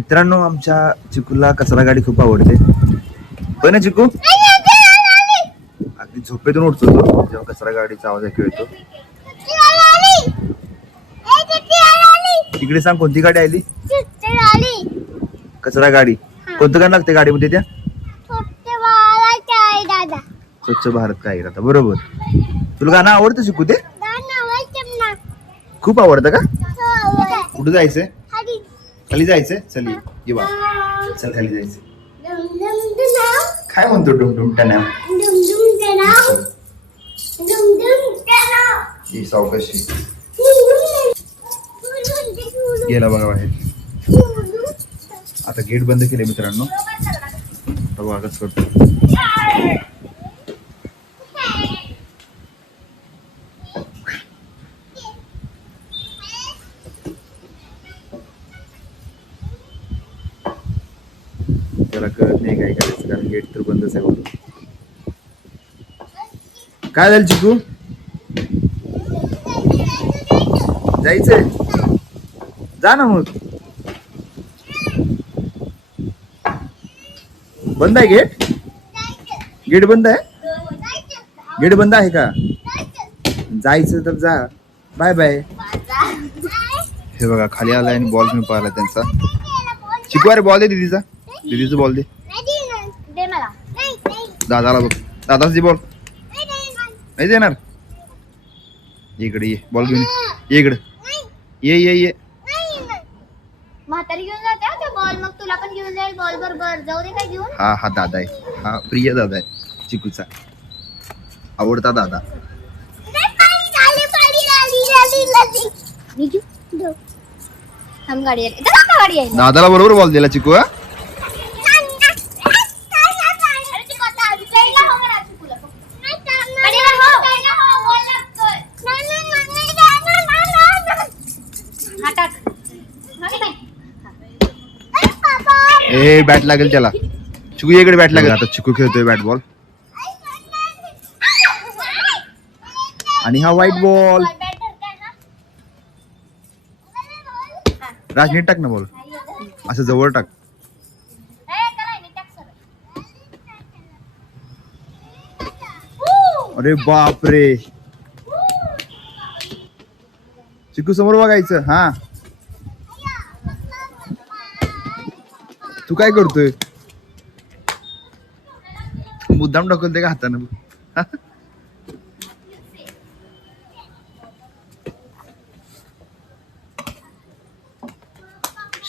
मित्रांनो, आमच्या चिकूला कचरा गाडी खूप आवडते. होय ना चिकू? अगदी झोपेतून उठतो तो जेव्हा कचरा गाडीचा आवाज ऐकू येतो. तिकडे सांग, कोणती गाडी आली? कचरा गाडी. कोणतं गाणं लागते गाडीमध्ये त्या? स्वच्छ भारत काय आता. बरोबर. तुला गाणं आवडतं चिकू? ते खूप आवडतं का? कुठं जायचंय? खाली जायचंय. चल ये बा, चल खाली जायचंय. काय म्हणतो डुमडुमट्या? सावकाशी गेला बघा बाहेर. आता गेट बंद केले मित्रांनो. बघा कसं करतो. त्याला कळत नाही काय करायचं, कारण गेट तर बंदच आहे बघ. काय झालं चिकू? जायचंय? जा ना मग. बंद आहे गेट? गेट बंद आहे? गेट बंद आहे का? जायचं तर जा. Bye bye. हे बघा खाली आलाय आणि बॉल घेऊन पाहिला त्यांचा. चिकू अरे बॉल दे दीदीचा. दीदीचा बॉल दे. दादाला बघ. दादाच दे बॉल. नाही देणार. इकडे ये, बॉल घेऊन ये. इकडे ये ये ये. म्हातारी घेऊन जाते ते बॉल, मग तुला पण घेऊन जाईल बॉल बरोबर. जाऊ दे काय घेऊन. हा हा दादा आहे. हा प्रिय दादा आहे चिकूचा, आवडता दादा. दादाला बरोबर बॉल दिला चिकू. हा ए बॅट लागेल त्याला. चिकू इकडे बॅट लागेल. आता चिकू खेळतोय बॅट बॉल आणि हा व्हाईट बॉल. राजनीत टाक ना बॉल. असं जवळ टाक. अरे बाप रे. चिकू समोर बघायचं. हा तू काय करतोय? मुद्दाम ढकलते का हातानं?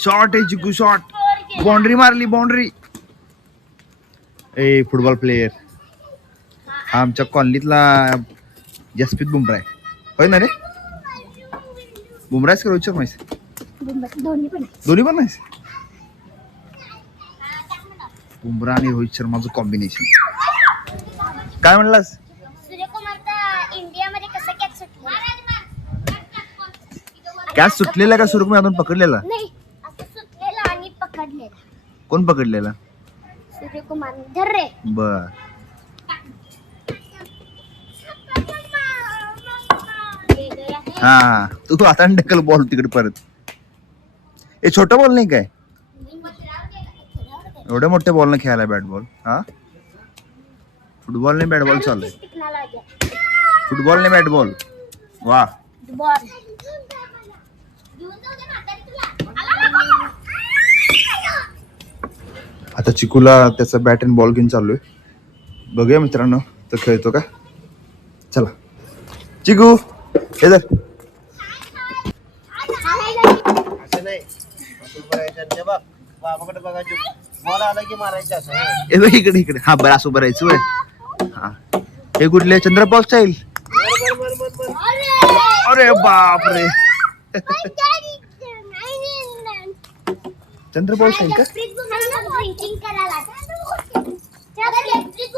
शॉट आहे चिकू, शॉट. बाउंड्री मारली, बाउंड्री. ए फुटबॉल प्लेयर. हा आमच्या कॉलनीतला जसप्रीत बुमराह आहे. होय ना रे? बुमराहच का रोहित शर्मा आहेस? दोन्ही पण नाहीस. बुमराह आणि रोहित शर्माचं कॉम्बिनेशन. काय म्हणलास? सूर्यकुमारचा इंडियामध्ये कसं कॅच सुटला? कॅच सुटलेला का सूर्यकुमार यादव पकडलेला? नाही, असं सुटलेला आणि पकडलेला. कोण पकडलेला? सूर्यकुमार. धर रे. बर. हा तू आता ढकल बॉल तिकडे परत. हे छोटा बॉल नाही काय? एवढ्या मोठ्या बॉल न खेळायला बॅट बॉल. हा फुटबॉल ने बॅट बॉल चालू आहे. फुटबॉल ने बॅट बॉल. वा. आता चिकूला त्याचा बॅट अँड बॉल घेऊन चाललोय. बघूया मित्रांनो तो खेळतो का. चला चिकू हे धर. इकडे इकडे. हा बरं असं भरायचं होय. हा हे कुठले? चंद्रपाल स्टाईल. अरे बाप रे. चंद्रपाल स्टाईल का?